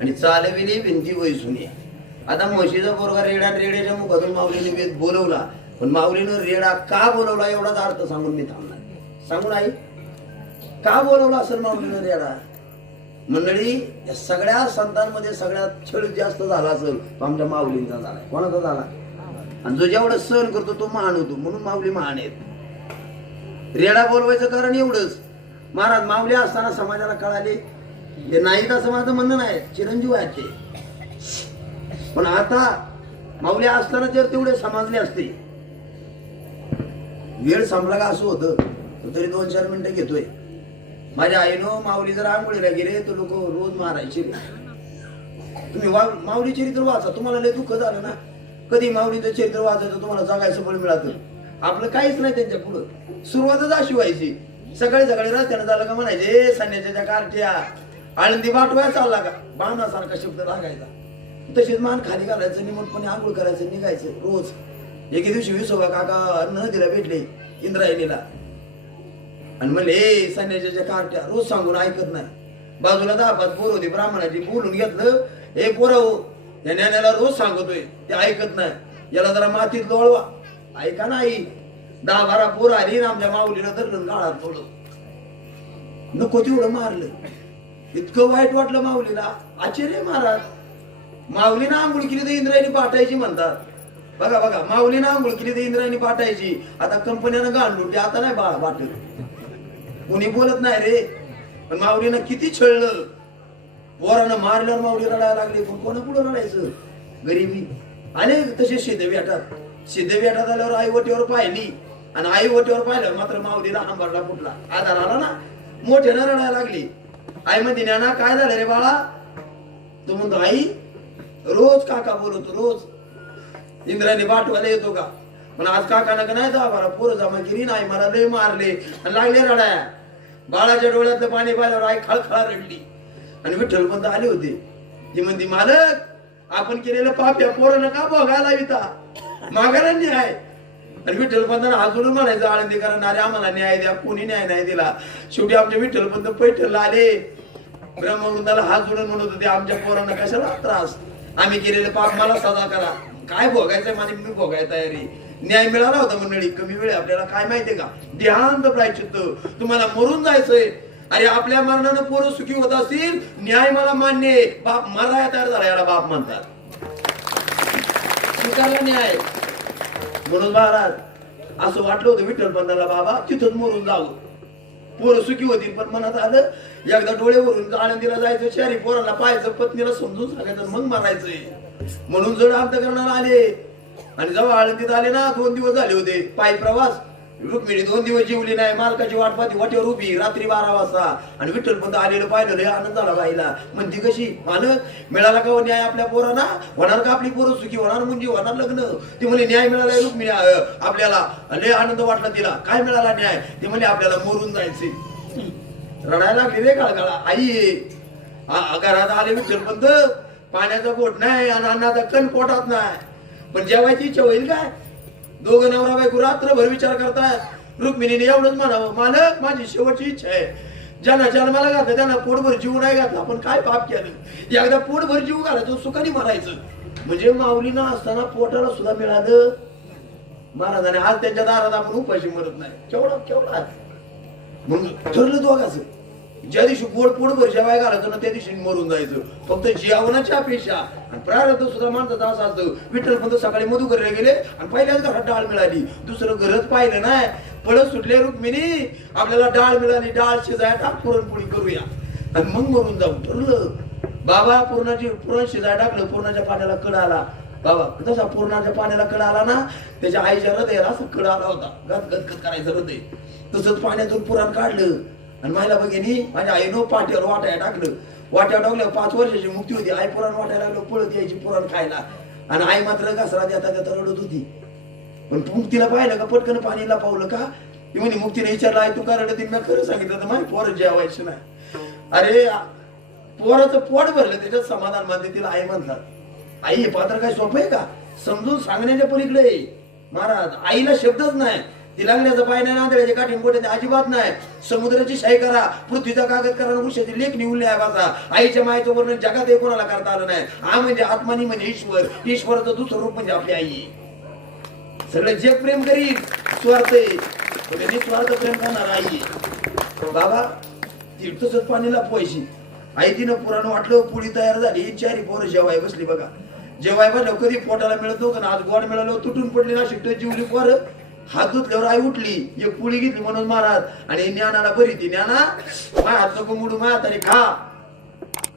आणि चालविणे भिंती वैसुनी. आता म्हशीचा पोरगा रेड्याच्या मुखातून माऊलीने वेद बोलवला, पण माऊलीनं रेडा का बोलवला एवढाच अर्थ सांगून मी थांबणार. सांगून आई का बोलवला असेल माऊलीनं रेडा? मंडळी, या सगळ्या संतांमध्ये सगळ्यात छळ जास्त झाला असेल तो आमच्या माऊलींचा झाला. कोणाचा झाला? आणि जो जेवढं सहन करतो तो महान होतो, म्हणून माऊली महान आहेत. रेडा बोलवायचं कारण एवढंच, महाराज माऊली असताना समाजाला कळाले हे नाहीत असं माझं म्हणणं नाही, चिरंजीव आहेत ते. पण आता माऊली असताना जर तेवढे समजले असते, वेळ संपला का असं होतं, तरी 2-4 मिनिटं घेतोय. माझ्या आईनं माऊली जर आंघोळीला गेले तर लोक रोज मारायचे. तुम्ही माऊली चरित्र वाचा, तुम्हाला लय दुःख झालं ना. कधी माऊलीचं चरित्र वाचायचं तुम्हाला जगायचं बळ मिळालं. आपलं काहीच नाही त्यांच्या पुढं. सुरुवातच अशी व्हायची, सकाळी सकाळी रस्त्यानं झालं का म्हणायचे संन्याच्या कार्ट्या आळंदी बाटवाया चालला का, बाणासारखा शब्द लागायचा. तशीच मान खाली घालायचं, निमटपणे आंघोळ करायचं, निघायचं रोज. एके दिवशी विसोबा काका नदीला भेटले इंद्रायणीला आणि म्हणले हे संन्याच्या कार्ट्या रोज सांगून ऐकत नाही. बाजूला 10-5 पोर होती ब्राह्मणाची, बोलून घेतलं, हे पोरं हो या ज्ञानाला रोज सांगतोय ते ऐकत नाही, याला जरा मातीत लोळवा. ऐका नाही, 10-12 पोर आली ना आमच्या माऊलीला धरलं गाळात थोडं. नको तेवढं मारलं, इतकं वाईट वाटलं माऊलीला. आश्चर्य महाराज, माऊलीनं आंघोळ केली तर इंद्रायणी पाठायची म्हणतात. बघा बघा, माऊलीनं आंघोळ केली तर इंद्रायणी पाठायची. आता कंपन्यानं गाण लुटली, आता नाही वाटत, कोणी बोलत नाही रे. पण माऊलीनं किती छळलं, पोरानं मारल्यावर माऊली रडायला लागली. पण कोणा पुढे रडायचं? गरिबी. आले तसे सिद्धव्याठात आल्यावर आई वटीवर पाहिली आणि आई वटीवर पाहिल्यावर मात्र माऊलीला हंबरला फुटला, आधार आला ना, मोठ्यानं रडायला लागली. आई म्हणते ज्ञाना काय झालं रे बाळा? तो म्हणतो आई रोज काका बोलवतो, रोज इंद्राने बाटवायला येतो का, पण आज काकानं का नाही 10-12 पोरं जमा केली नाही, मला लय मारले आणि लागले रडाया. बाळाच्या डोळ्यातलं पाणी पाहिल्यावर आई खळखळा रडली. आणि विठ्ठलपंत आले होते. ती म्हणती मालक आपण केलेलं पाप या पोरानं का बघायला विता, मागायला न्याय. आणि विठ्ठलपंतांना हात जोडून म्हणायचं आळंदीकरांना अरे आम्हाला न्याय द्या, कोणी न्याय नाही दिला. शेवटी आमचे विठ्ठलपंत पैठणला आले, ब्रह्मवृंदाला हात जोडून म्हणत होते आमच्या पोरांना कशाला त्रास, आम्ही केलेलं पाप मला सजा करा. काय भोगायचंय माझी मी भोगायला तयारी. न्याय मिळाला होता मंडळी, कमी वेळ आपल्याला काय माहितीये का, ध्यान प्रायचित्त. तुम्हाला मरून जायचंय, अरे आपल्या मरणानं पोरं सुखी होत असतील, न्याय मला मान्य आहे. बाप मराया तयार झाला, याला बाप म्हणतात, स्वीकारला न्याय. म्हणून महाराज असं वाटलं होतं विठ्ठलपंताला बाबा तिथंच मरून जावं, पोरं सुखी होतील. पण मनात आलं एकदा डोळ्यावरून आनंदीला जायचं, शहरी पोरांना पाहायचं, पत्नीला समजून सांगायचं, मग मारायचंय. म्हणून जड अंतकरणाला आले. आणि जेव्हा आळंदीत आले ना 2 दिवस झाले होते पायी प्रवास. रुक्मिणी 2 दिवस जेवली नाही, मालकाची वाट पाहती वाटेवर उभी रात्री 12 वाजता. आणि विठ्ठलपंत आलेलं पाहिलं, लय आनंद झाला बाईला. म्हणती कशी मालक मिळाला का न्याय आपल्या पोरांना, होणार का आपली पोरं सुखी, होणार म्हणजे होणार लग्न. ते म्हणे न्याय मिळाला रुक्मिणी आपल्याला, लय आनंद वाटला तिला. काय मिळाला न्याय? ते म्हणे आपल्याला मरून जायचे. रडायला लागली रे काळकाळा. आई घरात आले विठ्ठलपंत, पाण्याचा पोट नाही आणि अन्नाचा कण पोटात नाही, पण जेवायची इच्छा होईल काय? दोघं नवरा बायको रात्रभर विचार करतात. रुक्मिणीने एवढंच म्हणावं मालक माझी शेवटची इच्छा आहे, ज्यांना जन्माला घातलं त्यांना पोटभर जीव नाही घातला, आपण काय पाप केलं, एकदा पोटभर जीव घालायचं सुखाने मरायचं. म्हणजे माऊलीनं असताना पोटाला सुद्धा मिळालं महाराजाने. आज त्यांच्या दारात आपण उपाशी मरत नाही, केवढा मग ठरलं दोघांचं, ज्या दिवशी गोड पोटभर जेवाय घालायचं ना त्या दिवशी मरून जायचं. फक्त जेवणाच्या अपेक्षा आणि प्रारब्ध सुद्धा माणसाचा असं असतं. विठ्ठलपंत सकाळी मधुकरला गेले आणि पहिल्याच घरात डाळ मिळाली, दुसरं घरच पाहिलं नाही, पळत सुटले रुक्मिणी आपल्याला डाळ मिळाली, डाळ शिजाय टाक, पुरणपोळी करूया आणि मग मरून जाऊ. ठरलं बाबा. पुरण शिजाय टाकलं, पुरणाच्या पाण्याला कड आला. बाबा तसा पुरणाच्या पाण्याला कड आला ना, त्याच्या आईच्या हृदयाला असं कड आला होता, गदगद करायचं हृदय. तसंच पाण्यातून पुरण काढलं आणि महिला भगिनी माझ्या आईनं पाट्यावर वाटायला टाकलं. वाट्या टाकल्यावर 5 वर्षाची मुक्ती होती. आई पुरण वाटायला लागलं, पळत यायची पुरण खायला आणि आई मात्र घसरा देता रडत होती. पण मुक्तीला पाहिलं का पटकन पाणीला पावलं का, ती म्हणे मुक्तीने विचारलं आई तू का रडत? मी खरं सांगितलं तर माझी पोरं जेवायचं नाही. अरे पोराचं पोट भरलं त्याच्यात समाधान मानते, तिला आई म्हणतात. आई हे पात्र काय सोपं आहे का? समजून सांगण्याच्या पलीकडे महाराज. आईला शब्दच नाही, ती लागण्याचं पाय नाही नांदण्याचे काठीण गोटे अजिबात नाही. समुद्राची शाही करा, पृथ्वीचा कागद करा, वृक्षाची लेख निवडली आहे वाचा. आईच्या मायेचं वर्णन जगात हे कोणाला करता आलं नाही. हा म्हणजे आत्मानी म्हणजे ईश्वर, ईश्वराचं दुसरं रूप म्हणजे आपली आई. सगळं जग प्रेम करील, स्वार्थ निस्वार्थ प्रेम करणार आई. बाबा तीर्थच पाणीला पोहायची आई. तिनं पुराण वाटलं, पुढी तयार झाली, चारी पोरं जेवाय बसली. बघा जेवाय बसलं कधी पोटाला मिळत नव्हतं ना, आज गोड मिळालं, तुटून पडली ना शिकतो जीवली पोरं. हात धुतल्यावर आई उठली, एक पुळी घेतली म्हणून महाराज आणि ज्ञानाला बरी ती. ज्ञाना माय हात नको मुडू, माय हाताने खा.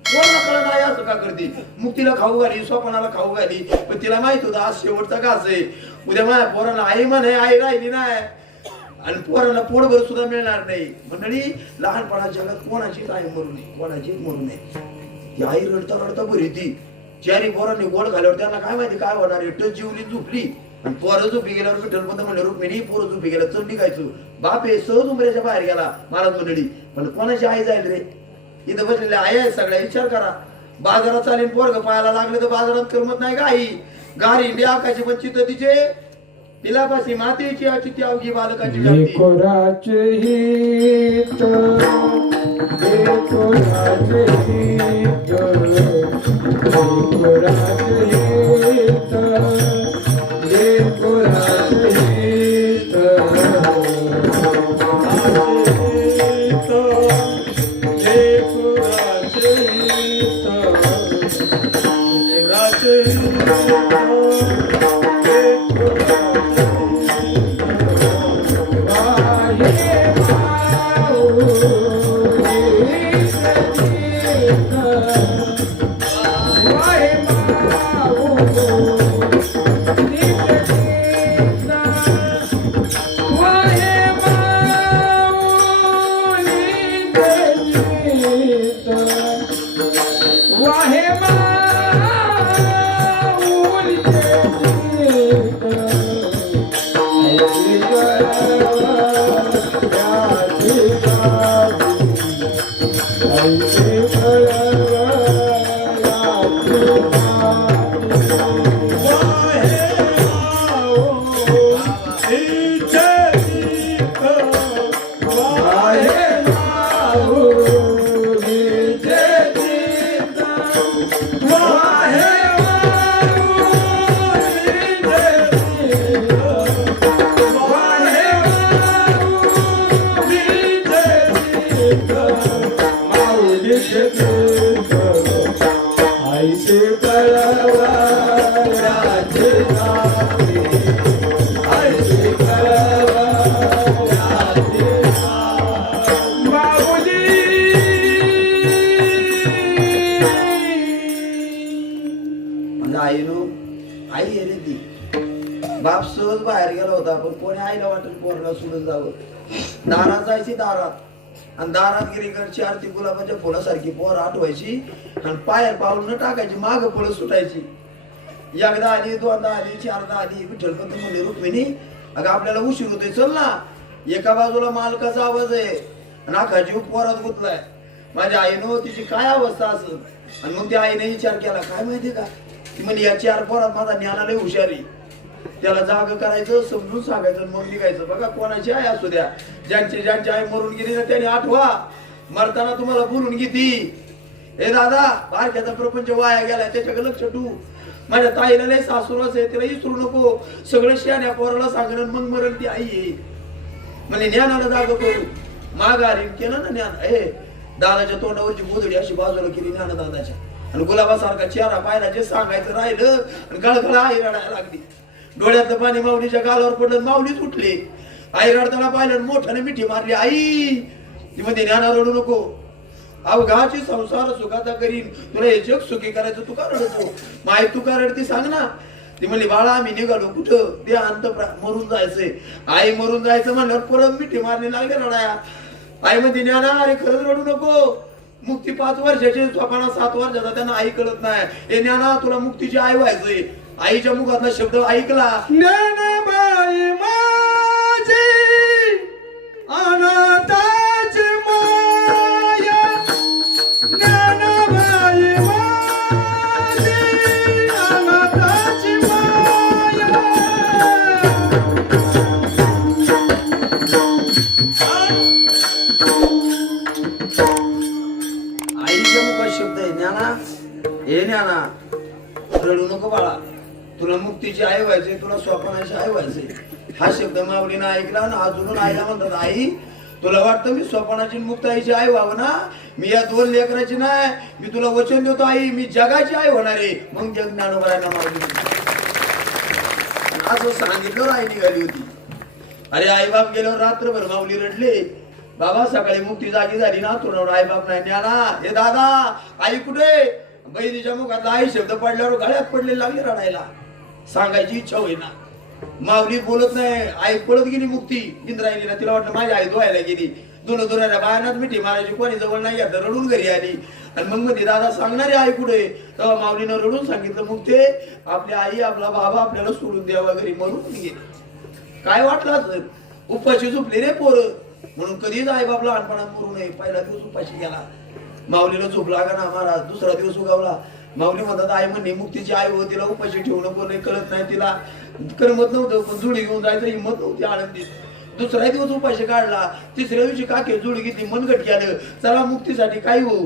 कोणाला कळत नाही असं का करते. मुक्तीला खाऊ घाली, स्वप्नाला खाऊ घाली, पण तिला माहित होतं आज शेवटचा घास आहे. उद्या माझ्या पोराला आई म्हणे, आई राहिली नाही आणि पोराला पोटभर सुद्धा मिळणार नाही. मंडळी लहानपणाच्या जगात कोणाचीच आई मरू नये, कोणाचीच मरू नये. ती आई रडता रडता बरी ती. चारी पोरांनी गोड घाल्यावर त्यांना काय माहिती काय होणार. एकटच जीवली झोपली आणि पोरं झोपी गेल्यावर विठ्ठल म्हणतो म्हणलं रुक्मिणी पोरं झोपी गेल्या चल निघायचो. बाप हे सहज उमऱ्याच्या बाहेर गेला महाराज मंडळी. पण कोणाची आई जाईल रे. इथं बसलेल्या आई आहे सगळ्या. विचार करा, बाजारात चालेल पोरग पाहायला लागले तर बाजारात करमत नाही का आई. गार इंडिया आकाशी वंचित तिचे पिलापाशी मातेची अचिती अवघी बालकाची व्याप्ती. लेकराचे हित, लेकराचे हित, लेकराचे हित, लेकराचे हित, लेकराचे हित, लेकराचे हित. बाप सहज बाहेर गेला होता, पण कोणी आईला वाटेल पोराला सोडून जावं. दारात जायची दारात आणि दारात गेली घरची आरती गुलाबाच्या फुलासारखी पोर आठवायची आणि पायर पाऊल न टाकायची, माग फुलं सुटायची. एकदा आली, दोनदा आली, चारदा आली. विठ्ठलपंत म्हणले रुक्मिणी अगं आपल्याला उशीर होतोय चल ना. एका बाजूला मालकाचा आवाज आहे आणि अख्खा जीव पोरात गुतलाय. माझ्या आईनं तिची काय अवस्था असं. आणि मग त्या आईने विचार केला काय माहितीये का, ती म्हणजे या चार पोरात माझा ज्ञाना लय हुशारी. त्याला जाग करायचं, समजून सांगायचं, मग निघायचं. बघा कोणाची आई असू द्या, ज्यांची आई मरून गेली ना त्याने आठवा. मरताना तुम्हाला बोलून घेती हे दादा बारक्याचा प्रपंच वाया गेलाय त्याच्याकडे लक्ष ठेवू. माझ्या ताईला लय सासूरच आहे, तिला विसरू नको. सगळं शहाण्या पोराला सांगणं मग मरण ती आई आहे. म्हणजे ज्ञानाला जाग करू. माघारी केलं ना ज्ञान. हे दादाच्या तोंडावरची गोधडी अशी बाजूला केली ज्ञान दादाच्या आणि गुलाबासारखा चेहरा पाहिला. जे सांगायचं राहिलं आणि कळकळा आई रडायला लागली. डोळ्यातलं पाणी माऊलीच्या गालावर पडलं, माऊलीच उठली. आई रडताना पाहिलं, मोठ्याने मिठी मारली. आई ती म्हणते ज्ञाना रडू नको, अवघाची संसार सुखाचा करीन, तुला हे जग सुखी करायचं, तू का रडतो. माय तू का रडती सांग ना. ती म्हणली बाळा आम्ही निघालो कुठं, ते अंत मरून जायचंय. आई मरून जायचं म्हणल्यावर परत मिठी मारली लागले रडाया. आई म्हणते ज्ञाना अरे खरंच रडू नको. मुक्ती 5 वर्षाची, स्वप्ना 7 वर्षाचा, त्यांना आई कळत नाही. हे ज्ञाना तुला मुक्तीची आई व्हायचंय. आईच्या मुखातला शब्द ऐकला, ज्ञानाबाई माझी अनाथाची माया, ज्ञानाबाई माझी अनाथाची माया. हा शब्द माऊलीनं ऐकला ना अजून आईला म्हणतात आई तुला वाटतं मी स्वप्नाची मुक्ताईची आई व्हावं ना मी या 2 लेकराची नाही मी तुला वचन देतो आई मी जगाची आई होणार आहे मग जग ज्ञानोबारायला माऊली असं सांगितलं आई निघाली होती. अरे आई बाप गेल्यावर रात्रभर माऊली रडले बाबा सकाळी मुक्ती जागी झाली ना तुला आई बाप नाही ज्ञाना हे दादा आई कुठे बहिणीच्या मुखातला आई शब्द पडल्यावर गळ्यात पडले लागले रडायला सांगायची इच्छा होईना माऊली बोलत नाही आई पळत गेली मुक्ती इंद्रायणीला तिला वाटलं माझी आई धुवायला गेली दोन बायानाच मिठी मारायची कोणी जवळ नाही आता रडून घरी आली आणि मग मध्ये दादा सांगणारे आई कुठे तेव्हा माऊलीनं रडून सांगितलं मुक्ते आपली आई आपला बाबा आपल्याला सोडून द्यावा घरी म्हणून गेली काय वाटलं असं उपाशी झोपले रे पोरं म्हणून कधीच आई बाप लहानपणात मरू नये पहिला दिवस उपाशी गेला माऊलीला झोप लागा ना महाराज दुसरा दिवस उगावला माऊली म्हणतात आई म्हणणे मुक्तीची आई हो तिला उपाशी ठेवणं बोलणे कळत नाही तिला करमत नव्हतं पण जुडी घेऊन जायचं हिंमत नव्हती आनंदीत दुसरा दिवस उपाशी काढला तिसऱ्या दिवशी काके जुडी घेतली मनगट केलं चला मुक्तीसाठी काही होऊ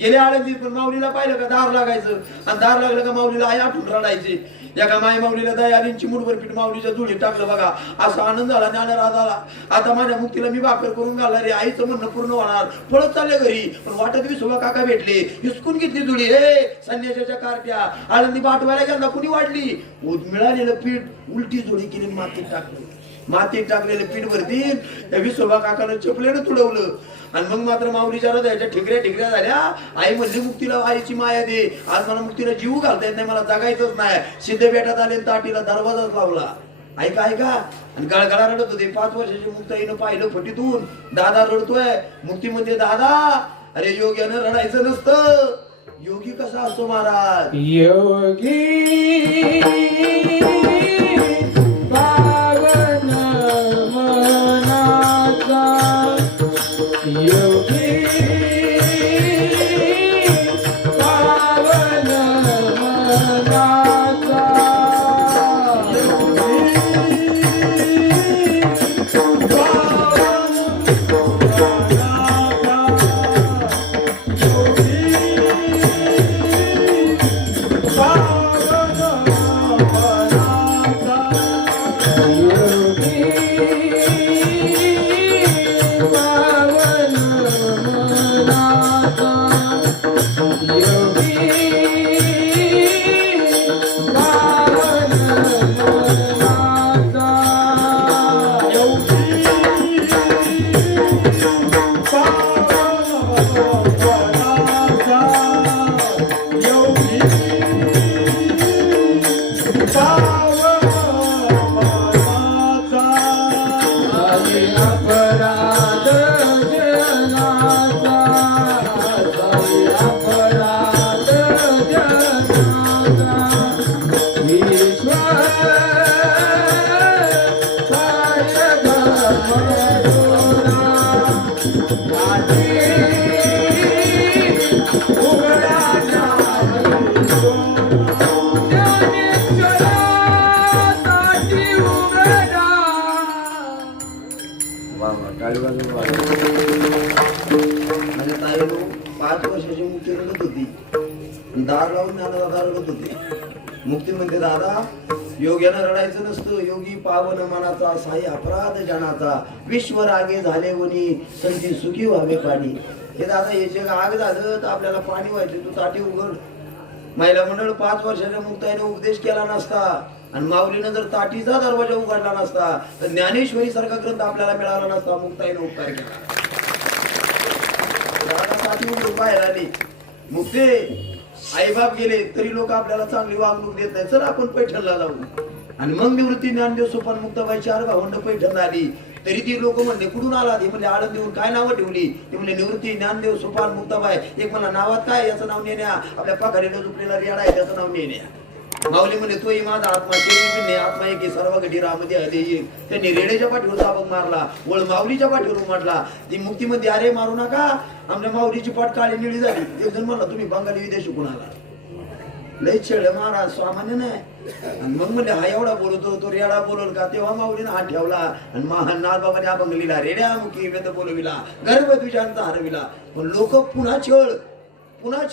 गेले आळंदीत पण माऊलीला पाहिलं का दार लागायचं आणि दार लागलं का माऊलीला आई आठवून रडायचे एका माई माऊलीला दयालीन चिमुटभर पीठ माऊलीच्या जुडीत टाकलं बघा असा आनंद झाला ज्ञानराज आला आता माझ्या मुक्तीला मी भाकर करून घालणार रे आईचं म्हणणं पूर्ण होणार पळत चालले घरी पण वाटत विसोबा काका भेटले हिसकून घेतली जुडी हे संन्यासाच्या कारट्या आळंदी पाठवायला गेला कुणी वाढली मिळालेलं पीठ उलटी जुडी केली मातीत टाकली मातीत टाकलेलं पीठ भरती त्या विसोबा काकानं चपलेनं तुडवलं आणि मग मात्र माऊलीच्या हृदयाच्या ठिकऱ्या झाल्या आई म्हणली मुक्तीला आईची माया दे आज मला मुक्तीला जीव घालता येत नाही मला जगायचंच नाही सिद्ध बेटात आले ताटीला दरवाजाच लावला ऐका आणि गळगळा रडत होते 5 वर्षाची मुक्ताईनं पाहिलं फटीतून दादा रडतोय मुक्ती म्हणते दादा अरे योग्यानं रडायचं नसतं योगी कसा असतो महाराज योगी पावन मनाचा योगी पावन मनाचा माझ्या ताईला 5 वर्षाची मुक्ती रडत होती दार लावून दादा रडत होते मुक्ती म्हणते दादा योग्यानं रडायचं नसतं योगी पावन मनाचा साई अपराध जनाचा विश्व रागे झाले वनी संती सुखी व्हावे पाणी हे दादा हे जग आग झालं तर आपल्याला पाणी व्हायचं तू ताटी उघड महिला मंडळ 5 वर्षाच्या मुक्ताईने उपदेश केला नसता आणि माऊलीनं जर ताटीचा दरवाजा उघडला नसता तर ज्ञानेश्वरी सारखा ग्रंथ आपल्याला मिळाला नसता मुक्ताईने उपकार केला ताटी उघडून बाहेर आली मुक्ते आई बाप गेले तरी लोक आपल्याला चांगली वागणूक देत नाही चल आपण पैठणला जाऊ आणि मग निवृत्ती ज्ञानदेव सोपान मुक्ताबाई 4 भावंड पैठण आली तरी ती लोक म्हणले कुठून आला ते म्हणजे आळंद देऊन काय नावं ठेवली ते म्हणजे निवृत्ती ज्ञानदेव सोपान मुक्ताबाई एक म्हणा नावात काय याचं नाव नेण्या आपल्या पाखारीला झुपलेला रेडा आहे त्याचं नाव नेण्या माऊली म्हणजे तोही माझा आत्मा शेरी आत्मा एक सर्व घडी रामध्ये आले त्यांनी रेड्याच्या पाठीवर चाबक मारला वळ माऊलीच्या पाठीवर उमटला ती मुक्तीमध्ये अरे मारू नका आमच्या माऊलीची पाठ काळी निळी झाली एक जण म्हणला तुम्ही बंगाली विद्या शिकून आला लय छेड महाराज सामान्य नाही आणि मग म्हणजे हा एवढा बोलतो तो रेडा बोलल का तेव्हा माऊलीनं हात ठेवला आणि महान नाथ बाबाने अभंग लिहिला रेड्या मुखी वेद बोलविला गर्भ तुझ्यांचा हरविला पण लोक पुन्हा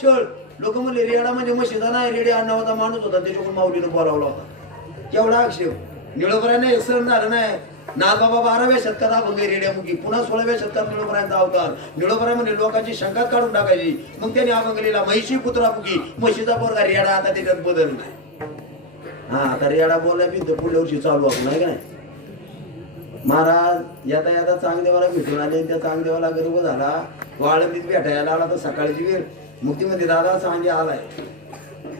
छळ लोक म्हणले रेडा म्हणजे म्हशीचा नाही रेड्या नावाचा माणूस होता त्याच्याकडून माऊलीनं बोलावला होता केवढा आक्षेप निळोबराने एक्सरण झालं नाही. नागबाबा 12व्या शतकात अभंग रेड्यामुखी, पुन्हा 16व्या शतकात निळोबरांचा अवतार. निळोबरा म्हणजे लोकांची शंका काढून टाकायची. मग त्याने अभंग लिहिला महिषी पुत्रापुकी, म्हशीचा पोरगा रेडा. आता त्याच्यात बदल नाही. हा आता रेडा बोलला बी तर पुढल्या वर्षी चालू आपण आहे का नाही. महाराज येता येता चांगदेवाला भेटून आले. त्या चांगदेवाला गर्भ झाला, वाळंदीत भेटायला आला तर सकाळची वेळ. मुक्ती म्हणते दादा सांगे आलाय,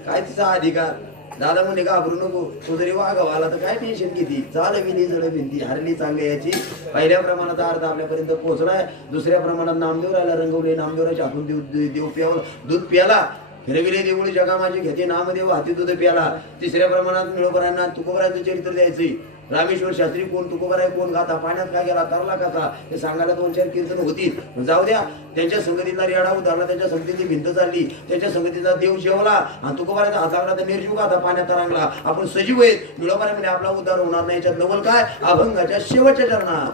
काय तिचा अधिकार. दादा म्हणे घाबरू नको, तो जरी वागावा आला तर काय टेन्शन किती. चाल विली जळ भिंती हरली चांगली याची. पहिल्या प्रमाणात अर्थ आपल्यापर्यंत पोहोचलाय. दुसऱ्या प्रमाणात नामदेवराला रंगवले. नामदेवराच्या हातून देव प्यावं, दूध प्याला. फिरविले देऊळी जगा माझी घेते नामदेव हाती दूध प्याला. तिसऱ्या प्रमाणात निळोबरांना तुकोबराचं चरित्र द्यायचे. रामेश्वर शास्त्री कोण, तुकोबराय कोण, गाथा पाण्यात काय गेला, करला कसा, हे सांगायला 2-4 कीर्तन होतील. जाऊ द्या. त्यांच्या संगतीतला रेडा उतरला, त्यांच्या संगतीची भिंत चालली, त्यांच्या संगतीचा देव जेवला आणि तुकोबराचा हात लागला तर निर्जीव गाथा पाण्यात तरंगला. आपण सजीव आहेत. निळोबरा म्हणजे आपला उद्धार होणार नाही. याच्यात नवल काय, अभंगाच्या शेवटच्या चरणात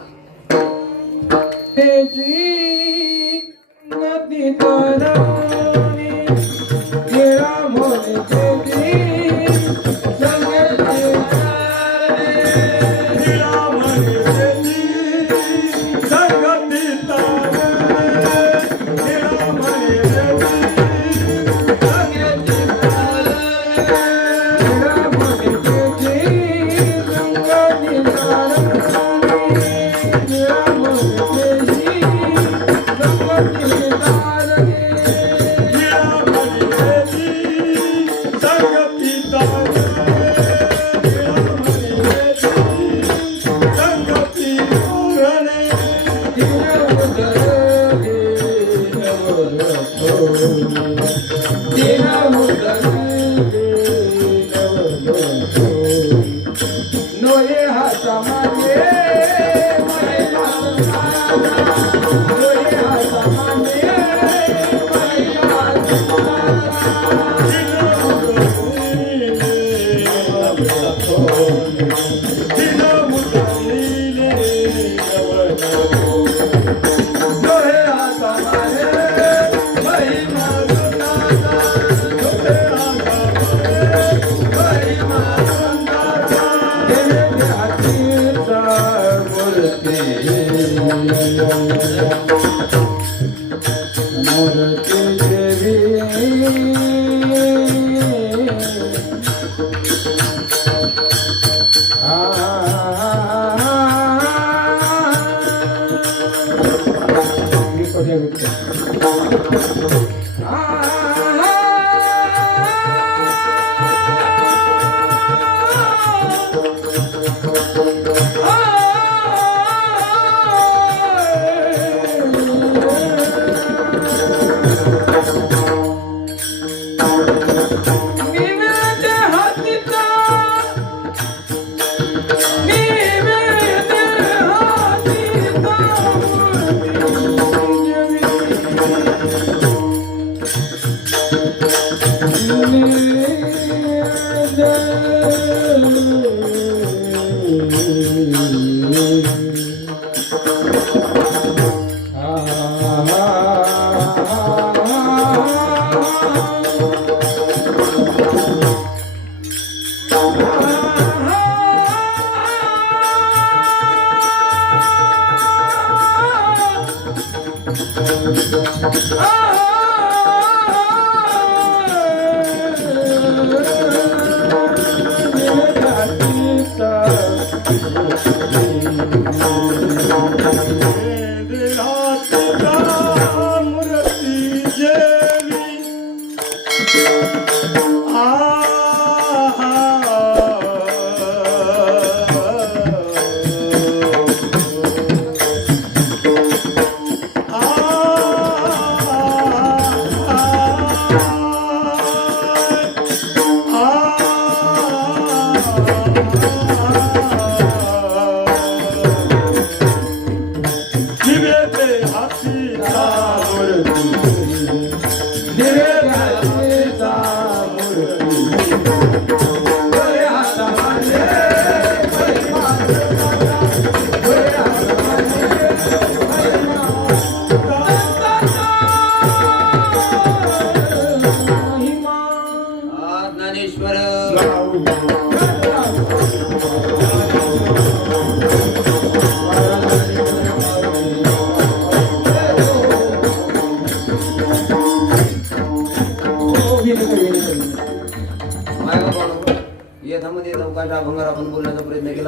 ज्ञानेश्वर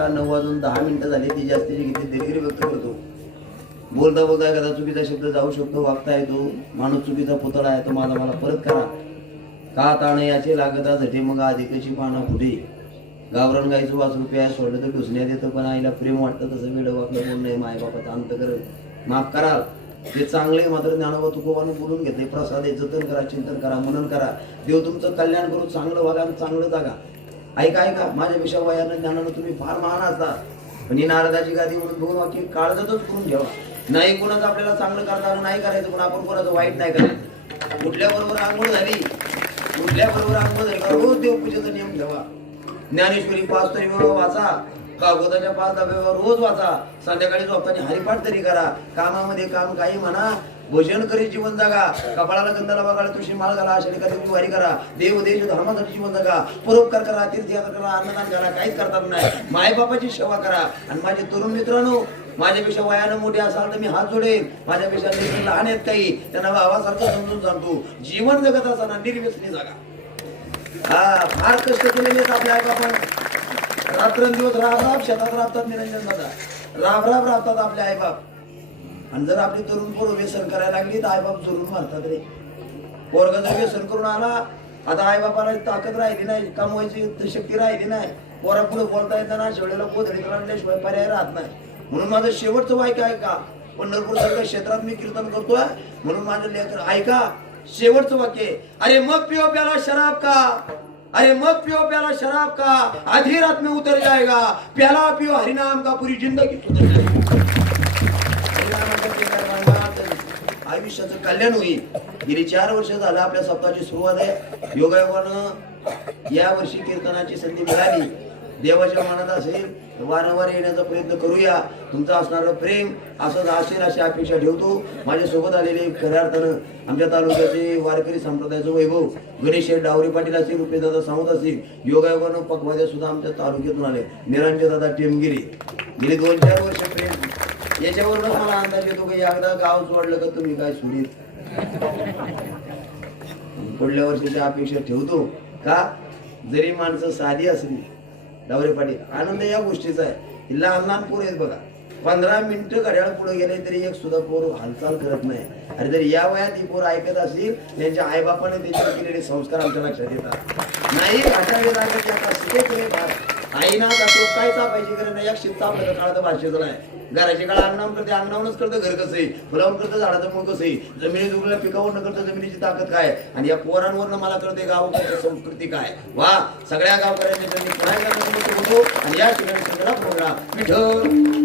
तारखेला 9:10 झाले. ती जास्तीची किती दिलगिरी व्यक्त करतो. बोलता बोलता एखादा चुकीचा शब्द जाऊ शकतो, वागता येतो. माणूस चुकीचा पुतळा आहे, तो माझा मला परत करा. का ताण याचे लागता झटे मग अधिकची पाना फुटे. गावरान गायचं वासरू प्याय सोडलं तर ढुसण्यात येतं, पण आईला प्रेम वाटतं तसं वेळ वाकलं बोल नाही. मायबापाचा अंत कर माफ कराल ते चांगले, मात्र ज्ञानोबा तुकोबाने बोलून घेतले. प्रसाद आहे, जतन करा, चिंतन करा, मनन करा. देव तुमचं कल्याण करू, चांगलं वागा आणि चांगलं जागा. ऐका माझ्यापेक्षा वयानं ज्ञानानं तुम्ही फार महान असता, पण ही नारदाची गादी म्हणून 2 वाक्य काळजातच करून घ्यावा. नाही कोणाचं आपल्याला चांगलं करता नाही करायचं, पण आपण कोणाचं वाईट नाही करायचं. उठल्याबरोबर आंघोळ झाली का रोज देवपूजेचा नियम ठेवा. ज्ञानेश्वरी 5 तरी वाचा, कागोदाच्या 5 डब्यावर रोज वाचा. संध्याकाळी झोपताना हरिपाठ तरी करा. कामामध्ये काम काही म्हणा, भजन करी जीवन जगा. कपाळाला गंधाला बघायला तुळशी माळ घाला, आषाढी एकादशी वारी करा. देव देश धर्मासाठी जीवन जगा. परोपकार करा, तीर्थयात्रा करा, अन्नदान करा. काहीच करतात नाही. मायबापाची सेवा करा. आणि माझे तरुण मित्रांनो, माझ्यापेक्षा वयानं मोठे असाल तर मी हात जोडेन. माझ्यापेक्षा लहान आहेत काही, त्यांना भावासारखं समजून सांगतो. जीवन जगत असताना निर्व्यसनी जगा. हा फार कष्ट केलेले आहेत आपल्या आईबापान. रात्रंदिवस राब शेतात राबतात. निरंजन दादा राब राबतात आपले आईबाप. आणि जर आपली तरुण पोरं व्यसन करायला लागली तर आईबाप जोरून मारतात रे. पोरगा जर व्यसन करून आला, आता आईबापाला ताकद राहिली नाही, कमवायची शक्ती राहिली नाही, पोरा पुढे बोलता येताना शेवटीला गोधडी काढल्याशिवाय पर्याय राहत नाही. म्हणून माझं शेवटचं वाक्य ऐका. पंढरपूर सारख्या क्षेत्रात मी कीर्तन करतोय, म्हणून माझं लेकर ऐका. शेवटचं वाक्य, अरे मग पिओ प्याला शराब का, अरे मग पिओ प्याला शराब का, आधी रात में उतर जाएगा, प्याला पिओ हरिनाम का, पूरी जिंदगी सुधर जाएगी. आयुष्याचं कल्याण होईल. गेली 4 वर्ष झालं आपल्या सप्ताहाची सुरुवात आहे. योगायोगानं या वर्षी कीर्तनाची संधी मिळाली. देवाच्या मनात असेल वारंवार येण्याचा प्रयत्न करूया. तुमचं असणारं प्रेम असंच असेल अशी अपेक्षा ठेवतो. माझ्यासोबत आलेले खऱ्या अर्थानं आमच्या तालुक्याचे वारकरी संप्रदायाचं वैभव गणेश शेठ डावरे पाटील असतील, रुपेशदादा सावंत असतील, योगायोगानं पकवाद्या सुद्धा आमच्या तालुक्यातून आले. निरंजन दादा टेमगिरी गेली 2-4 वर्ष प्रेम. याच्यावरून मला अंदाज येतो की एकदा गाव सोडलं का तुम्ही काय सुनीत. पुढल्या वर्षीची अपेक्षा ठेवतो. का जरी माणसं साधी असली, डावरे पाटील आनंद या गोष्टीचा आहे. लहान लहान पोर आहेत बघा, 15 मिनिटं घड्याळ पुढे गेले तरी एक सुद्धा पोर हालचाल करत नाही. अरे जर या वयात ही पोर ऐकत असतील, त्यांच्या आईबापाने त्यांच्यावर केलेले संस्कार आमच्या लक्षात येतात. नाही आचार्य लागत आता शिके केले आईना जातो काय चापायची गरज नाही. एक शिप्ता आपल्याला काळात भाषेचं नाही. घराची काळ अंगणावून करते, अंगणावूनच करतं घर कसं आहे, फुलावून करतं झाडाचं मूळ कसं आहे, जमिनी उगल्या पिकावून न करतं जमिनीची ताकद काय. आणि या पोरांवरनं मला कळते गावाची संस्कृती काय. वा सगळ्या गावकऱ्यांच्या पुन्हा एकदा होतो. आणि या ठिकाणी सगळा प्रोग्राम विठ्ठल